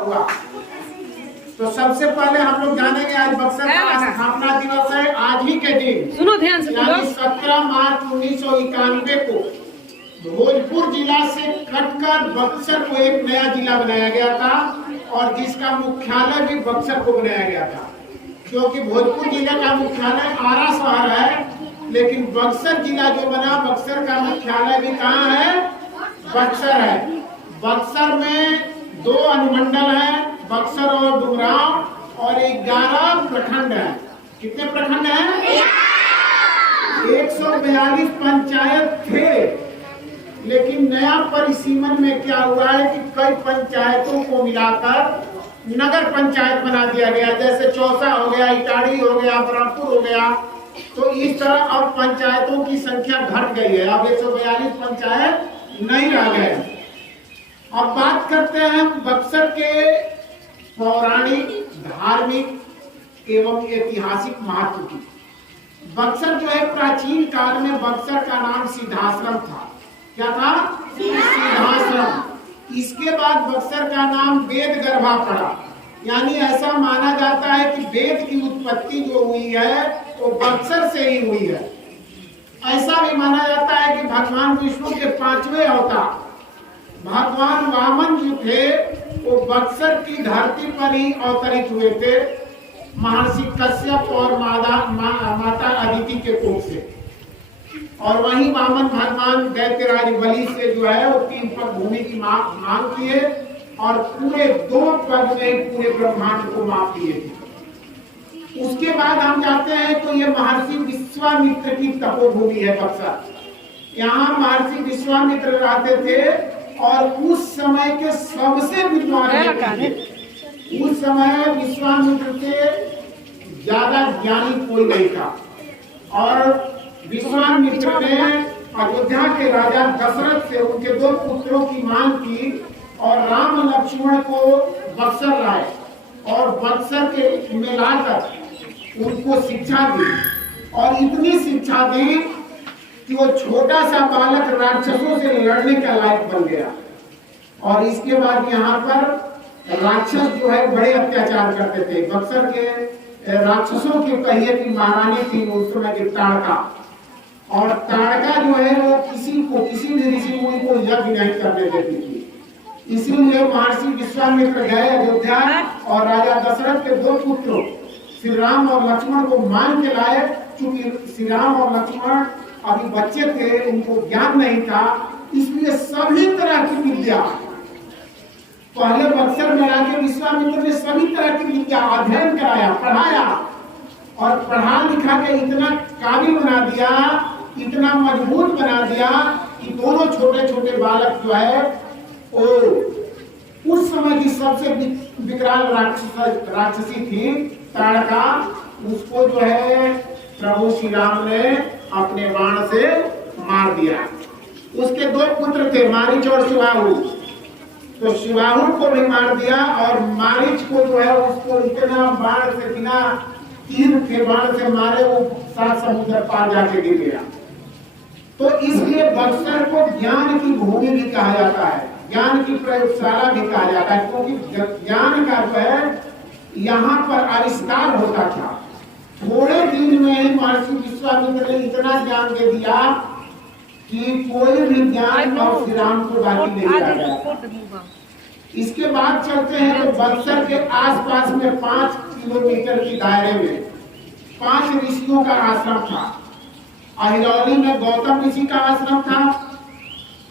हुआ। तो सबसे पहले हम लोग जानेंगे आज बक्सर का स्थापना दिवस है। आज ही के दिन सुनो ध्यान से, यानी 17 मार्च 1991 को भोजपुर जिला से कटकर बक्सर को एक नया जिला बनाया गया था और जिसका मुख्यालय भी बक्सर को बनाया गया था। क्योंकि भोजपुर जिले का मुख्यालय आरा शहर है, लेकिन बक्सर जिला जो बना, बक्सर का मुख्यालय भी कहाँ है? बक्सर है। बक्सर में 2 अनुमंडल है, बक्सर और डुमरांव, और 11 प्रखंड है। कितने प्रखंड हैं? 142 पंचायत थे, लेकिन नया परिसीमन में क्या हुआ है कि कई पंचायतों को मिलाकर नगर पंचायत बना दिया गया। जैसे चौसा हो गया, इटाड़ी हो गया, ब्रह्मपुर हो गया। तो इस तरह अब पंचायतों की संख्या घट गई है। अब 142 पंचायत नहीं रह गए। अब बात करते हैं बक्सर के पौराणिक, धार्मिक एवं ऐतिहासिक महत्व की। बक्सर जो है, प्राचीन काल में बक्सर का नाम सिद्धाश्रम था। क्या था? सिद्धाश्रम। इसके बाद बक्सर का नाम वेद गर्भा पड़ा। यानी ऐसा माना जाता है कि वेद की उत्पत्ति जो हुई है वो बक्सर से ही हुई है। ऐसा भी माना जाता है कि भगवान विष्णु के 5वें अवतार भगवान वामन जो थे वो बक्सर की धरती पर ही अवतरित हुए थे, महर्षि कश्यप और माता अदिति के कोख से। और वहीं वामन भगवान दैत्यराज बलि से जो है वो 3 पग भूमि की मांग किए और पूरे 2 पग में पूरे ब्रह्मांड को माप दिए थे। उसके बाद हम जाते हैं तो ये महर्षि विश्वामित्र की तपोभूमि है बक्सर। यहाँ महर्षि विश्वामित्र रहते थे और उस समय के सबसे विद्वान थे। उस समय विश्वामित्र से ज्यादा ज्ञानी कोई नहीं था। और विश्वामित्र ने अयोध्या के राजा दशरथ से उनके 2 पुत्रों की मांग की और राम लक्ष्मण को बक्सर लाए और बक्सर के में लाकर उनको शिक्षा दी। और इतनी शिक्षा दी कि वो छोटा सा बालक राक्षसों से लड़ने का लायक बन गया। और इसके बाद यहाँ पर राक्षस जो है बड़े अत्याचार करते थे। बक्सर के राक्षसों की कहिए कि महारानी थी उस समय की ताड़का। और ताड़का जो है वो किसी भी ऋषि मुनि को यज्ञ नहीं करने देती थी। इसीलिए महर्षि विश्वामित्र गए अयोध्या और राजा दशरथ के 2 पुत्रों श्री राम और लक्ष्मण को मान के लाए। चूंकि श्री राम और लक्ष्मण अभी बच्चे थे, उनको ज्ञान नहीं था, इसलिए सभी तरह की विद्या पहले बक्सर में आके विश्वामित्र ने सभी तरह की विद्या अध्ययन कराया, पढ़ाया और पढ़ा लिखा के इतना काबिल बना दिया, इतना मजबूत बना दिया कि दोनों छोटे छोटे बालक जो है वो उस समय की सबसे विकराल राक्षसी थी ताड़का, उसको जो है प्रभु श्री राम ने अपने बाण से मार दिया। उसके 2 पुत्र थे, मारीच और शिवाहु। तो शिवाहु को भी मार दिया और मारीच को जो है उसको इतना बाण से, बिना तीर के बाण से मारे, वो 7 समुद्र पार जाके गिर गया। तो इसलिए बक्सर को ज्ञान की भूमि भी कहा जाता है, ज्ञान की प्रयोगशाला भी कहा जाता है, क्योंकि ज्ञान का जो है यहाँ पर आविष्कार होता था। थोड़े दिन में ही महर्षि विश्वामित्र ने इतना ज्ञान दे दिया कि कोई भी ज्ञान और श्री राम को बाकी नहीं रह गया। इसके बाद चलते हैं तो बक्सर के आसपास में 5 किलोमीटर की दायरे में 5 ऋषियों का आश्रम था। अहिरौली में गौतम ऋषि का आश्रम था।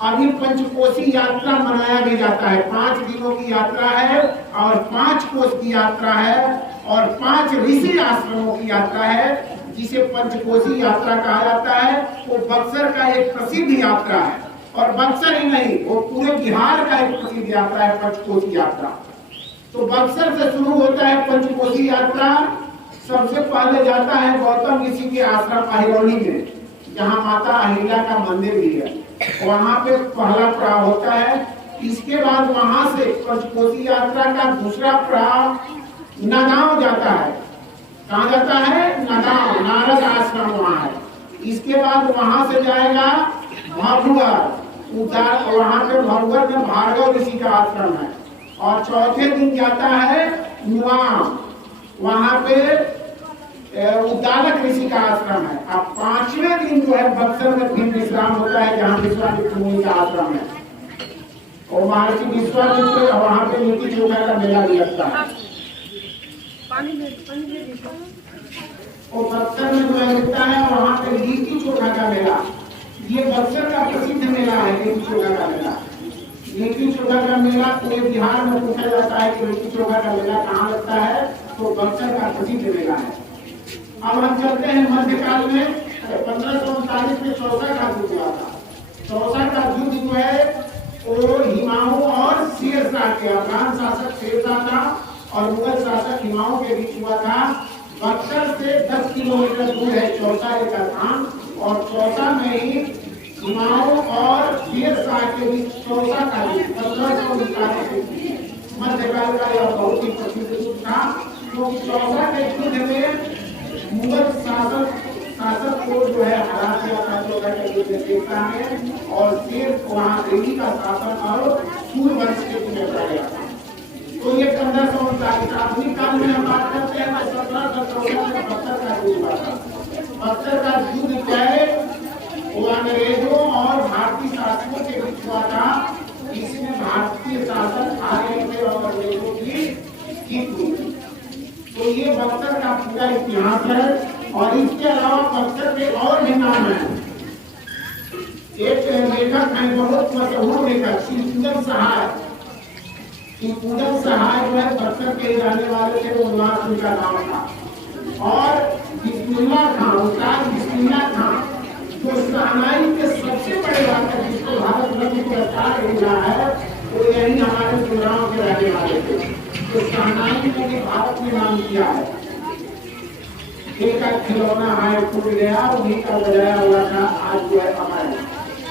अभी पंचकोशी यात्रा मनाया भी जाता है। 5 दिनों की यात्रा है और 5 कोश की यात्रा है और 5 ऋषि आश्रमों की यात्रा है, जिसे पंचकोशी यात्रा कहा जाता है। वो बक्सर का एक प्रसिद्ध यात्रा है और बक्सर ही नहीं, वो पूरे बिहार का एक प्रसिद्ध यात्रा है पंचकोशी यात्रा। तो बक्सर से शुरू होता है पंचकोशी यात्रा। सबसे पहले जाता है गौतम ऋषि के आश्रम अहिरौली में, जहाँ माता अहिल्या का मंदिर भी है। वहाँ पे पहला पड़ाव होता है। इसके बाद वहाँ से पंचकोशी यात्रा का दूसरा पड़ाव नगांव जाता है। कहाँ जाता है? नगांव, नारद आश्रम वहाँ है। इसके बाद वहाँ से जाएगा भभुआ, वहाँ पे भभुआ में भार्गव ऋषि का आश्रम है। और चौथे दिन जाता है नुआम, वहां पे उद्दालक ऋषि का आश्रम है। अब 5वें दिन जो है बक्सर में फिर विश्राम होता है, जहाँ विश्वामित्र मुनि का आश्रम है और महर्षि विश्वामित्र, वहां पे लिट्टी चोखा का मेला भी लगता है। और बक्सर में जो लगता है वहां पे लिट्टी चोखा का मेला, ये बक्सर का प्रसिद्ध मेला है। लिट्टी चोखा का मेला, लिट्टी चोखा का मेला पूरे बिहार में पूछा जाता है कि लिट्टी चोखा का मेला कहाँ लगता है, तो बक्सर का प्रसिद्ध मेला है। अब हम चलते हैं मध्यकाल में। 1539 में चौसा का युद्ध हुआ था। चौसा का युद्ध जो है वो हिमाऊ और शेरशाह के, अफगान शासक शेरशाह था और मुगल शासक हिमाऊ के बीच हुआ था। बक्सर से 10 किलोमीटर दूर है चौसा का स्थान, और चौसा में ही हिमाऊ और शेरशाह के बीच चौसा का युद्ध 1539 मध्यकाल का यह बहुत ही प्रसिद्ध युद्ध था। क्योंकि चौसा के युद्ध में मुगल शासक को जो है हरा दिया था चौसा के युद्ध में, और सिर्फ वहाँ दिल्ली का शासन और सूर्यवंश के युद्ध में गया था। तो ये 1539 आधुनिक काल में हम बात करते हैं तो 1714 में बक्सर का युद्ध हुआ था। बक्सर का युद्ध क्या है, वो अंग्रेजों और भारतीय शासकों के बीच हुआ था। इसमें भारतीय शासक आ गए थे और अंग्रेजों की जीत हुई थी। तो ये बक्सर का पूरा इतिहास है। और इसके अलावा बक्सर के और भी नाम है। एक लेखक है, बहुत मशहूर लेखक शिवपूजन सहाय। शिवपूजन सहाय जो है बक्सर के रहने वाले थे, वो निवास उनका नाम था। और बिस्मिल्लाह खां, उस्ताद बिस्मिल्लाह खां जो शहनाई के सबसे बड़े गायक, जिसको भारत रत्न पुरस्कार मिला है, वो यही हमारे गुजरात के रहने वाले थे। तो शहनाई ने भी भारत में नाम किया है। एक खिलौना है टूट गया, उन्हीं का बजाया हुआ था आज जो है हमारे।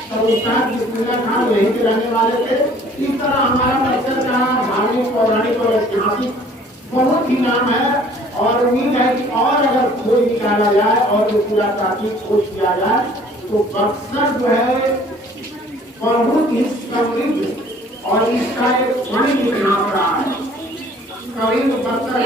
तो उस्ताद बिस्मिल्लाह खां यहीं के रहने वाले थे। इस तरह हमारा बक्सर का धार्मिक, पौराणिक और ऐतिहासिक बहुत ही नाम है। और उम्मीद है कि और अगर खोज निकाला जाए और जो पूरा प्राथमिक खोज किया जाए तो बक्सर जो है बहुत ही समृद्ध और इसका एक बड़ी इतिहास रहा है। कभी बक्सर